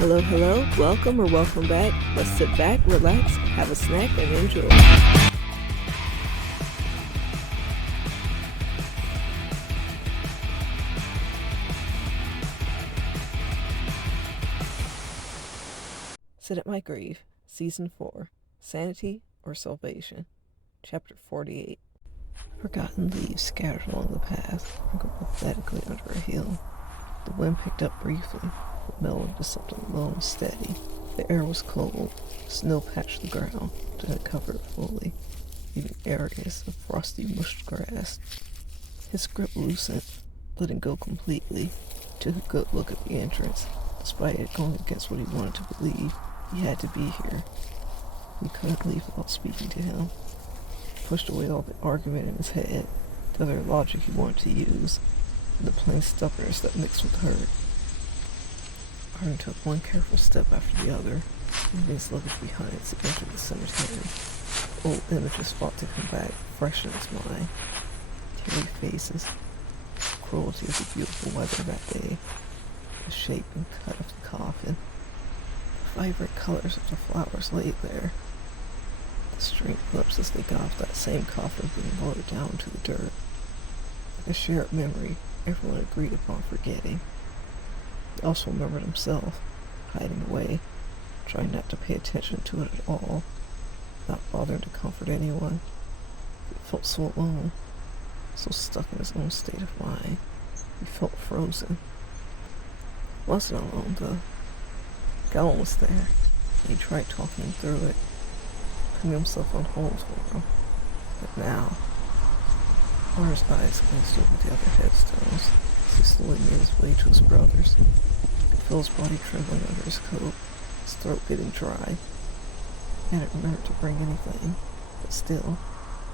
Hello, hello, welcome or welcome back. Let's sit back, relax, have a snack, and enjoy. Sit at My Grave, Season 4, Sanity or Salvation, Chapter 48. Forgotten leaves scattered along the path, sprinkled pathetically under a hill. The wind picked up briefly, but mellowed to something low and steady. The air was cold, snow patched the ground, didn't cover it fully, leaving areas of frosty, mushed grass. His grip loosened, letting go completely. Took a good look at the entrance. Despite it going against what he wanted to believe, he had to be here. He couldn't leave without speaking to him. Pushed away all the argument in his head, the other logic he wanted to use, and the plain stubbornness that mixed with hurt. Arden took one careful step after the other, leaving his luggage behind as he entered the cemetery. Old images fought to come back, fresh in his mind. Teary faces, the cruelty of the beautiful weather that day, the shape and cut of the coffin, the vibrant colors of the flowers laid there, the strange glimpses they got of that same coffin being lowered down to the dirt, like a shared memory everyone agreed upon forgetting. He also remembered himself, hiding away, trying not to pay attention to it at all, not bothering to comfort anyone. He felt so alone, so stuck in his own state of mind. He felt frozen. He wasn't alone, though. Gowan was there, and he tried talking him through it, putting himself on hold for him. But now, Arden's eyes glanced over the other headstones as he slowly made his way to his brother's. He could feel his body trembling under his coat, his throat getting dry. He hadn't remembered to bring anything, but still,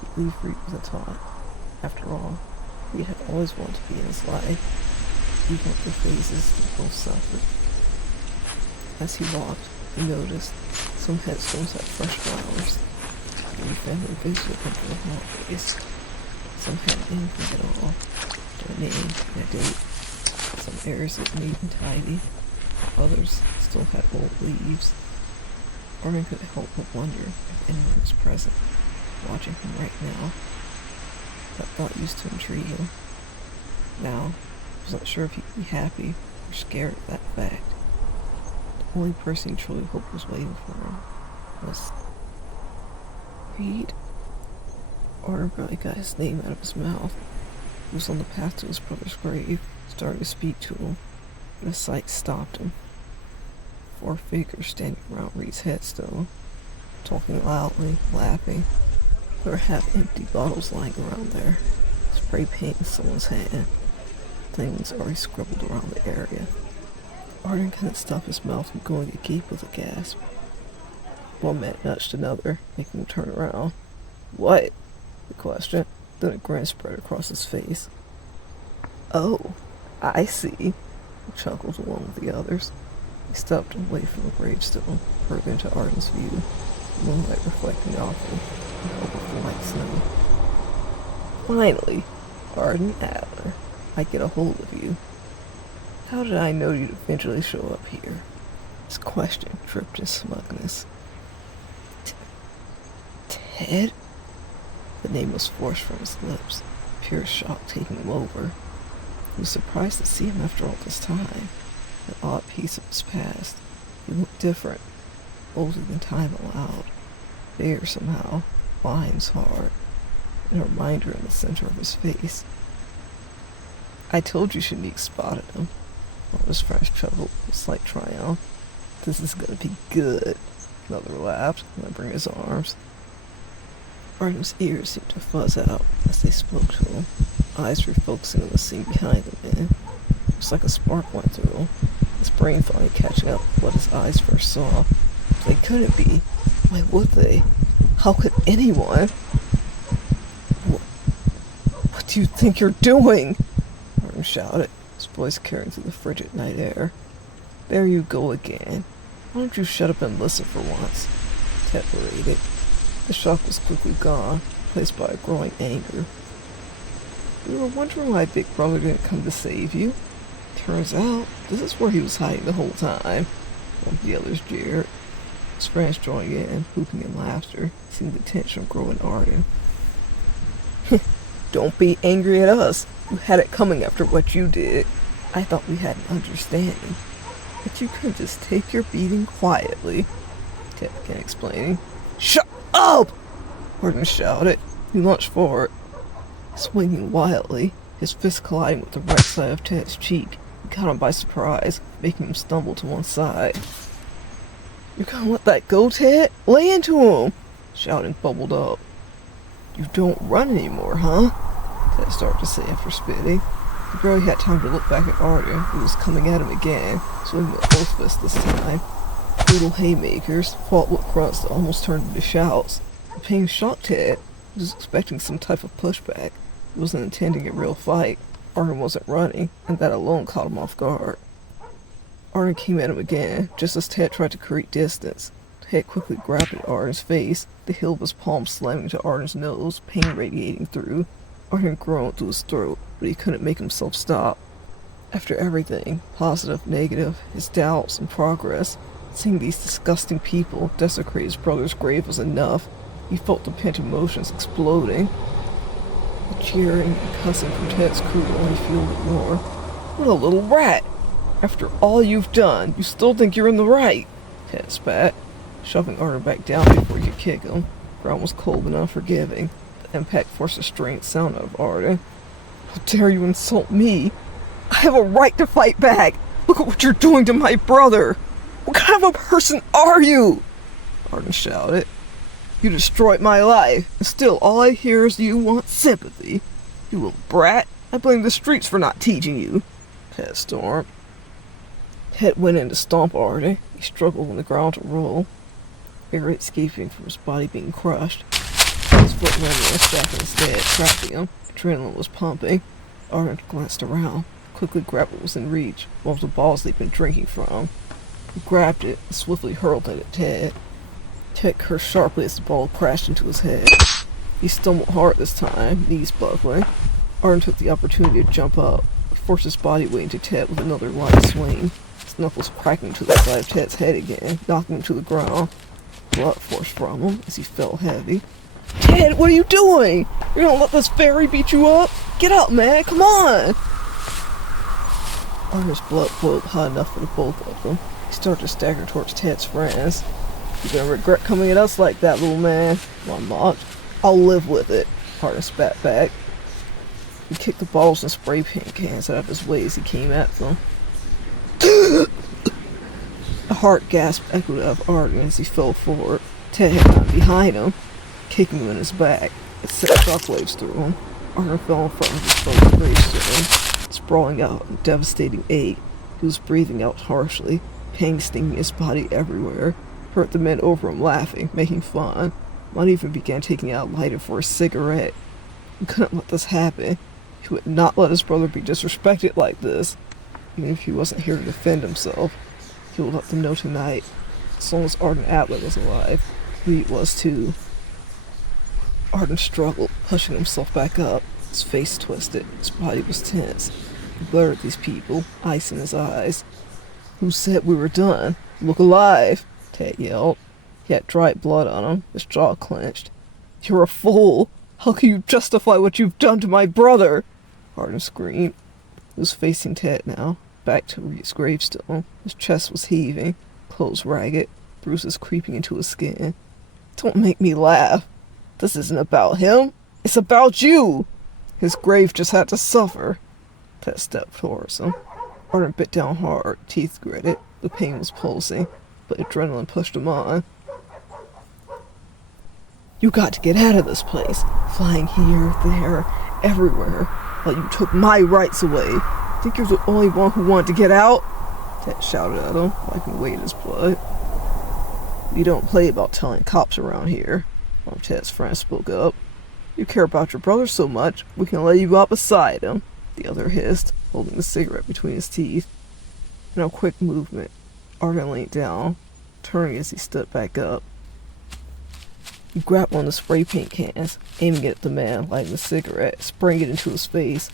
he'd leave Reed with a thought. After all, Reed had always wanted to be in his life, even with the phases they both suffered. As he walked, he noticed some headstones had fresh flowers. Maybe family visited him for the holidays. Some hadn't anything at all, their name and a date. Some areas looked neat and tidy, others still had old leaves. Arden couldn't help but wonder if anyone was present, watching him right now. That thought used to intrigue him. Now, he wasn't sure if he'd be happy or scared of that fact. The only person he truly hoped was waiting for him was Reed. Arden barely got his name out of his mouth. He was on the path to his brother's grave, starting to speak to him, but a sight stopped him. 4 figures standing around Reed's headstone, talking loudly, laughing. There were half-empty bottles lying around there, spray paint in someone's hand, things already scribbled around the area. Arden couldn't stop his mouth from going agape with a gasp. One man nudged another, making him turn around. "What?" he questioned. Then a grin spread across his face. "Oh, I see," he chuckled along with the others. He stepped away from the gravestone, further into Arden's view, the moonlight reflecting off him, and hope of the light snow. "Finally, Arden Adler, I get a hold of you. How did I know you'd eventually show up here?" His question dripped in smugness. "Ted?" The name was forced from his lips, pure shock taking him over. He was surprised to see him after all this time. An odd piece of his past. He looked different, older than time allowed. Bare somehow, lines hard, and a reminder in the center of his face. "I told you Shanique spotted him." One of his friends chuckled with slight triumph. "This is gonna be good." Another laughed, remembering his arms. Arden's ears seemed to fuzz out as they spoke to him, eyes refocusing on the scene behind the man. It was like a spark went through him, his brain finally catching up with what his eyes first saw. If they couldn't be, why would they? How could anyone? What do you think you're doing?" Arden shouted, his voice carrying through the frigid night air. "There you go again. Why don't you shut up and listen for once?" Ted berated. The shock was quickly gone, replaced by a growing anger. "We were wondering why Big Brother didn't come to save you. Turns out, this is where he was hiding the whole time." one of the others jeered. His friends joined in, whooping in laughter, seeing the tension grow in Arden. Don't be angry at us. You had it coming after what you did. I thought we had an understanding. But you couldn't just take your beating quietly, Ted began explaining. Shut up! Arden shouted. He lunged forward, swinging wildly, his fist colliding with the right side of Ted's cheek. He caught him by surprise, making him stumble to one side. You're gonna let that go, Ted? Lay into him! Shouting bubbled up. You don't run anymore, huh? Ted started to say after spitting. He barely had time to look back at Arden, who was coming at him again, swinging with both fists this time. Brutal haymakers, fought with grunts that almost turned into shouts. The pain shocked Ted. He was expecting some type of pushback. He wasn't intending a real fight. Arden wasn't running, and that alone caught him off guard. Arden came at him again, just as Ted tried to create distance. Ted quickly grabbed at Arden's face, the heel of his palm slamming to Arden's nose, pain radiating through. Arden groaned through his throat, but he couldn't make himself stop. After everything, positive, negative, his doubts and progress, seeing these disgusting people desecrate his brother's grave was enough. He felt the pent emotions exploding. The cheering and cussing from Ted's crew only fueled it more. What a little rat! After all you've done, you still think you're in the right! Ted spat, shoving Arden back down before he could kick him. The ground was cold and unforgiving. The impact forced a strained sound out of Arden. How dare you insult me? I have a right to fight back! Look at what you're doing to my brother! What kind of a person are you? Arden shouted. You destroyed my life, and still all I hear is you want sympathy. You little brat, I blame the streets for not teaching you. Ted stormed. Ted went in to stomp Arden. He struggled on the ground to roll, air escaping from his body being crushed. His foot landed on a stack instead, trapping him. Adrenaline was pumping. Arden glanced around, quickly grabbed what was in reach, one of the balls they'd been drinking from. He grabbed it and swiftly hurled it at Ted. Ted cursed sharply as the ball crashed into his head. He stumbled hard this time, knees buckling. Arden took the opportunity to jump up. He forced his body weight into Ted with another light swing. His knuckles cracking to the side of Ted's head again, knocking him to the ground. Blood forced from him as he fell heavy. Ted, what are you doing? You're gonna let this fairy beat you up? Get up, man, come on! Arden's blood boiled hot enough for the both of them. He started to stagger towards Ted's friends. You're gonna regret coming at us like that, little man, one mocked. I'll live with it, Arden spat back. He kicked the bottles and spray paint cans out of his way as he came at them. A hard gasp echoed out of Arden as he fell forward. Ted had gotten behind him, kicking him in his back. It sent shockwaves through him. Arden fell in front of his brother's gravestone, sprawling out in devastating ache. He was breathing out harshly, pain stinging his body everywhere. Heard the men over him laughing, making fun. One even began taking out a lighter for a cigarette. He couldn't let this happen. He would not let his brother be disrespected like this. Even if he wasn't here to defend himself, he would let them know tonight, as long as Arden Atwood was alive, who he was too. Arden struggled, pushing himself back up, his face twisted, his body was tense. He glared at these people, ice in his eyes. Who said we were done? Look alive! Ted yelled. He had dried blood on him, his jaw clenched. You're a fool! How can you justify what you've done to my brother? Arden screamed. He was facing Ted now, back to his gravestone. His chest was heaving, clothes ragged, bruises creeping into his skin. Don't make me laugh. This isn't about him. It's about you! His grave just had to suffer. Ted stepped towards him. Arden bit down hard, teeth gritted. The pain was pulsing, but adrenaline pushed him on. You got to get out of this place. Flying here, there, everywhere. Like you took my rights away. Think you're the only one who wanted to get out? Ted shouted at him, wiping away his blood. We don't play about telling cops around here. One of Ted's friends spoke up. You care about your brother so much, we can lay you out beside him, the other hissed, holding the cigarette between his teeth. In a quick movement, Arden leaned down, turning as he stood back up. He grabbed one of the spray paint cans, aiming it at the man, lighting the cigarette, spraying it into his face.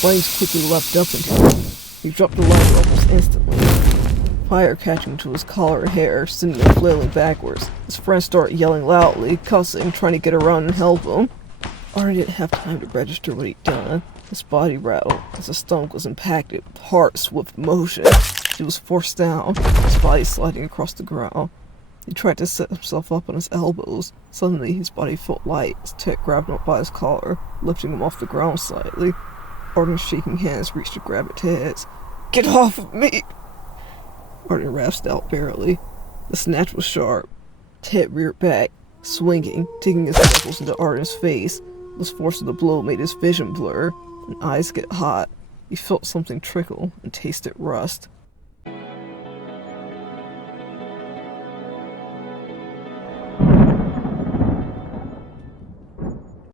Flames quickly leapt up into him. He dropped the lighter almost instantly. fire catching to his collar and hair, sending him flailing backwards. His friends start yelling loudly, cussing, trying to get around and help him. Artie didn't have time to register what he'd done. His body rattled as his stomach was impacted with hard, swift motion. He was forced down, his body sliding across the ground. He tried to set himself up on his elbows. Suddenly, his body felt light as Ted grabbed him up by his collar, lifting him off the ground slightly. Arden's shaking hands reached to grab at Ted's. "Get off of me!" Arden rasped out barely. The snatch was sharp. Ted reared back, swinging, digging his knuckles into Arden's face. The force of the blow made his vision blur, and eyes get hot. He felt something trickle and tasted rust.